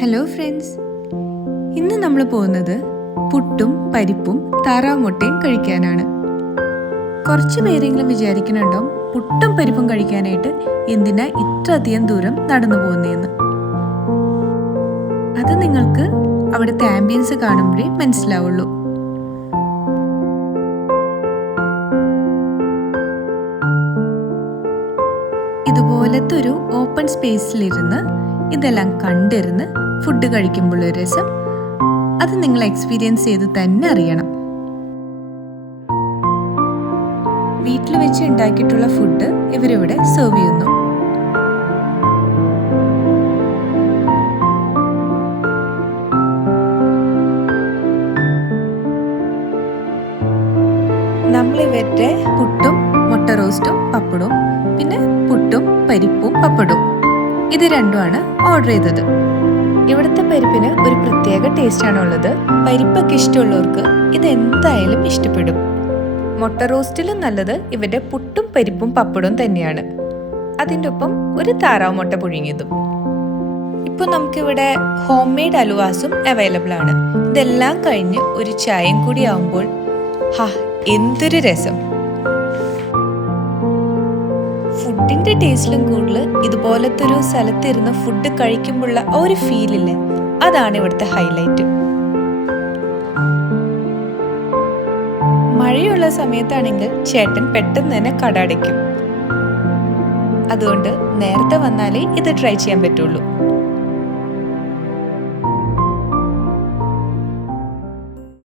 Hello friends, ഇന്ന് നമ്മൾ പോകുന്നത് പുട്ടും പരിപ്പും താറാവ് മുട്ടയും കഴിക്കാനാണ്. കുറച്ച് പേരെങ്കിലും വിചാരിക്കുന്നുണ്ടോ പുട്ടും പരിപ്പും കഴിക്കാനായിട്ട് എന്തിനാ ഇത്ര അധികം ദൂരം നടന്നു പോകുന്നതെന്ന്. അത് നിങ്ങൾക്ക് അവിടുത്തെ ആംബിയൻസ് കാണുമ്പോഴേ മനസ്സിലാവുള്ളൂ. ഇതുപോലത്തെ ഒരു ഓപ്പൺ സ്പേസിലിരുന്ന് ഇതെല്ലാം കണ്ടിരുന്ന് ഫുഡ് കഴിക്കുമ്പോഴൊരു രസം, അത് നിങ്ങൾ എക്സ്പീരിയൻസ് ചെയ്ത് തന്നെ അറിയണം. വീട്ടിൽ വെച്ച് ഉണ്ടാക്കിയിട്ടുള്ള ഫുഡ് ഇവരിവിടെ സെർവ് ചെയ്യുന്നു. നമ്മളിവരുടെ പുട്ടും മുട്ട റോസ്റ്റും പപ്പടവും പിന്നെ പുട്ടും പരിപ്പും പപ്പടവും ഇത് രണ്ടുമാണ് ഓർഡർ ചെയ്തത്. ഇവിടുത്തെ പരിപ്പിന് ഒരു പ്രത്യേക ടേസ്റ്റാണ് ഉള്ളത്. പരിപ്പൊക്കെ ഇഷ്ടമുള്ളവർക്ക് ഇത് എന്തായാലും ഇഷ്ടപ്പെടും. മുട്ട റോസ്റ്റിലും നല്ലത് ഇവരുടെ പുട്ടും പരിപ്പും പപ്പടവും തന്നെയാണ്. അതിൻ്റെ ഒപ്പം ഒരു താറാവ് മുട്ട പുഴുങ്ങിയതും. ഇപ്പോൾ നമുക്കിവിടെ ഹോം മെയ്ഡ് അലുവാസും അവൈലബിൾ ആണ്. ഇതെല്ലാം കഴിഞ്ഞ് ഒരു ചായയും കൂടി ആവുമ്പോൾ എന്തൊരു രസം! ഫുഡിന്റെ ടേസ്റ്റിലും കൂടുതൽ ഇതുപോലത്തെ ഒരു സ്ഥലത്തിരുന്ന് ഫുഡ് കഴിക്കുമ്പോഴുള്ള ആ ഒരു ഫീലില്ലേ, അതാണ് ഇവിടുത്തെ ഹൈലൈറ്റ്. മഴയുള്ള സമയത്താണെങ്കിൽ ചേട്ടൻ പെട്ടെന്ന് തന്നെ കട അടയ്ക്കും. അതുകൊണ്ട് നേരത്തെ വന്നാലേ ഇത് ട്രൈ ചെയ്യാൻ പറ്റുള്ളൂ.